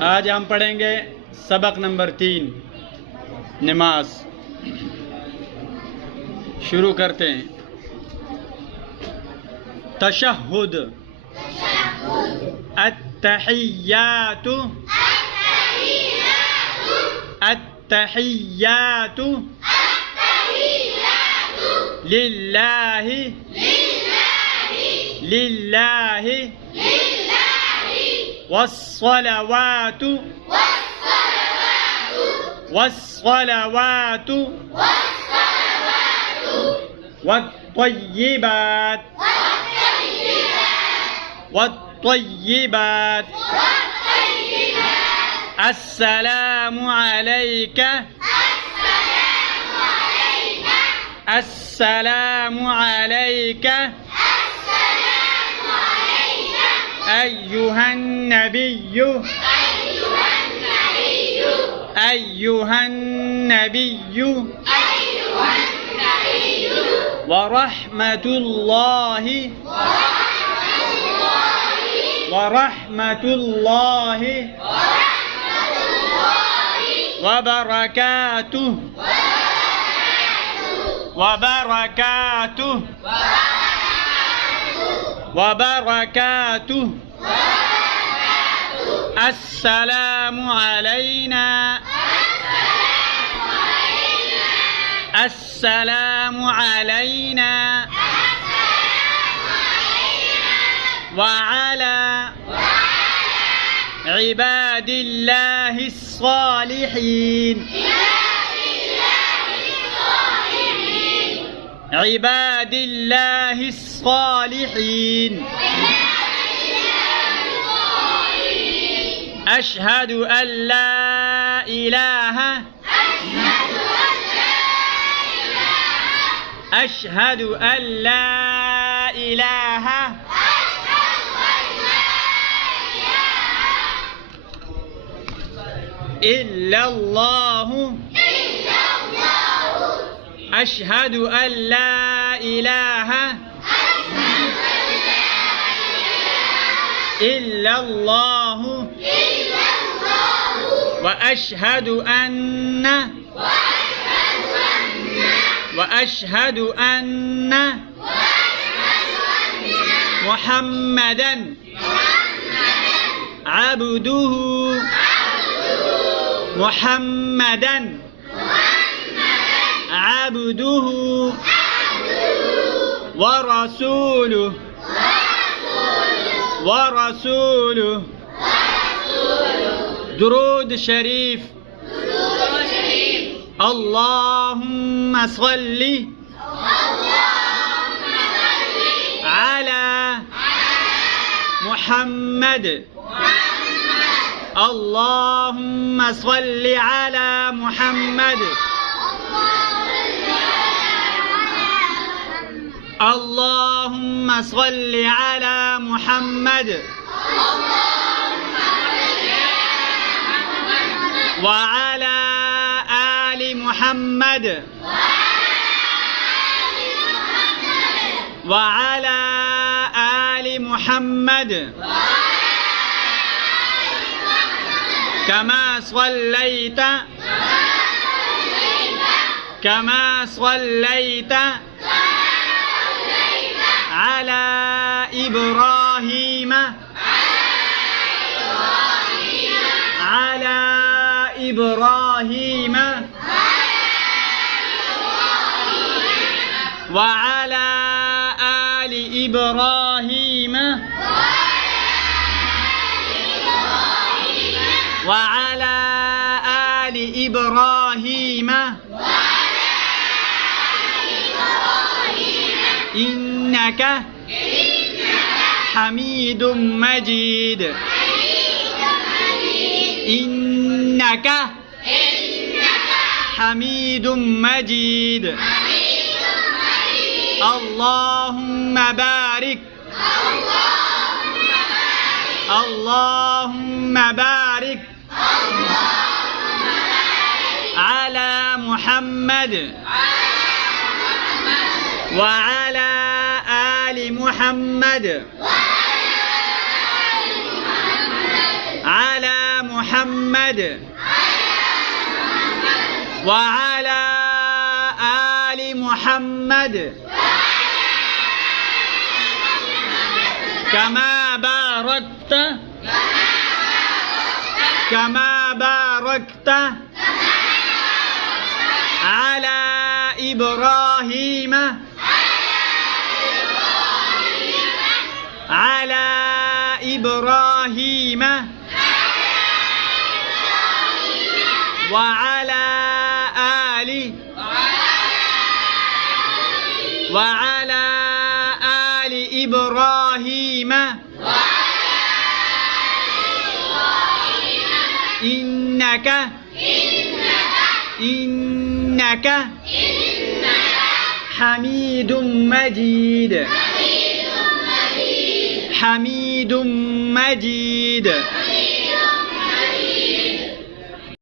आज हम पढ़ेंगे सबक नंबर 3 नमाज। शुरू करते हैं। तशहुद अत्तहियातु अत्तहियातु लिल्लाहि लिल्लाहि वस्सलवातु वस्सलवातु वत्तय्यिबात वत्तय्यिबात अस्सलामु अलैका अस्सलामु अलैका अय्युहन नबिय्यु अय्युहन नबिय्यु वरहमतुल्लाहि वरहमतुल्लाहि वबरकातुहु वबरकातुहु वबरकातुहु अस्सलामु अलैना अस्सलामु अलैना वअला इबादिल्लाहि स्सालिहीन इबादिल्लाहि स्सालिहीन अशहदु अल्ला इलाहा अशहदु अल्ला इलाहा इल्लल्लाहु अशहदु अल्ला इलाहा इल्लल्लाहु व अशहदु अन्न मुहम्मदन अब्दुहु मुहम्मदन अब्दुहु ورسوله درود शरीफ اللهم صل على محمد اللهم صل على محمد اللهم صل على محمد وعلى آل محمد وعلى آل محمد كما صليت على إبراهيم وعلى آل إبراهيم وعلى آل إبراهيم إنك حميد مجيد إنك حميد مجيد اللهم بارك على محمد وعلى آل محمد على محمد وعلى آل محمد كما باركت على إبراهيم وعلى آل إبراهيم إنك حميد مجيد.